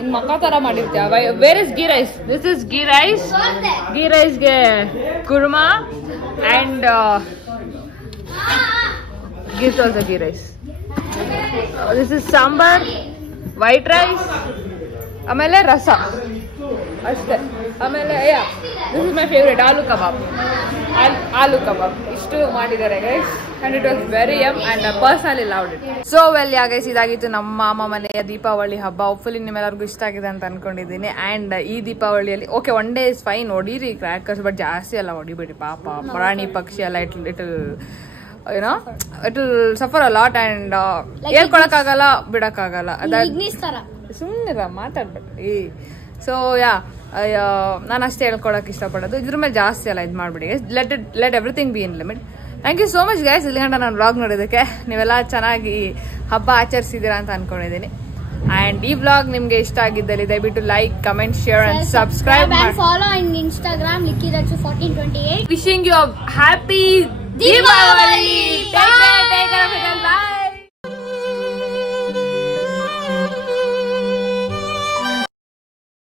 ಇನ್ ಮಕ್ಕ ಥರ ಮಾಡಿರ್ತೀಯ. Where is ghee rice? This is ghee rice. Ghee ರೈಸ್ಗೆ kurma and gives also ghee rice. This is sambar, white rice, ಆಮೇಲೆ ರಸ ಅಷ್ಟೇ. ಆಮೇಲೆ this is my favourite aloo kebab. Aloo kebab ಇಷ್ಟು ಮಾಡಿದ್ದಾರೆ guys, and it was very yum and personally loved it. So well yeah guys, ಇದಾಗಿತ್ತು ನಮ್ಮ ಮಾಮ ಮನೆಯ ದೀಪಾವಳಿ ಹಬ್ಬ. ಹೋಪ್ಫುಲಿ ನಿಮ್ಮೆಲ್ಲರಿಗೂ ಇಷ್ಟ ಆಗಿದೆ ಅಂತ ಅನ್ಕೊಂಡಿದ್ದೀನಿ. ಆ್ಯಂಡ್ ಈ ದೀಪಾವಳಿಯಲ್ಲಿ okay, one day is fine, ಹೊಡೀರಿ ಕ್ರ್ಯಾಕರ್ಸ್, ಬಟ್ ಜಾಸ್ತಿ ಎಲ್ಲ ಹೊಡಿಬೇಡಿ ಪಾಪ. ಪ್ರಾಣಿ ಪಕ್ಷಿ ಎಲ್ಲ ಇಟ್ ಏನೋ it will suffer a lot and ಹೇಳ್ಕೊಳಕ್ಕಾಗಲ್ಲ, ಬಿಡೋಕ್ಕಾಗಲ್ಲ. ಸುಮ್ಮನಿರ ಮಾತಾಡ್ಬೇಡ್ರಿ. ಸೊ ಯಾ ನಾನು ಅಷ್ಟೇ ಹೇಳ್ಕೊಳಕ್ಕೆ ಇಷ್ಟಪಡೋದು. ಇದ್ರ ಮೇಲೆ ಜಾಸ್ತಿ ಎಲ್ಲ ಇದು ಮಾಡಿಬಿಡಿ. Let everything be in limit. Thank you so much guys, ಇಲ್ಲಿ ಗಂಟ ನಾನು ವ್ಲಾಗ್ ನೋಡೋದಕ್ಕೆ. ನೀವೆಲ್ಲ ಚೆನ್ನಾಗಿ ಹಬ್ಬ ಆಚರಿಸಿದ್ದೀರಾ ಅಂತ ಅನ್ಕೊಂಡಿದ್ದೀನಿ. ಆ್ಯಂಡ್ ಈ ವ್ಲಾಗ್ ನಿಮಗೆ ಇಷ್ಟ ಆಗಿದ್ದಲ್ಲಿ ದಯವಿಟ್ಟು like, comment, share and subscribe and follow on Instagram likiratsu1428. Wishing you a happy Deepavali. Take care. Bye.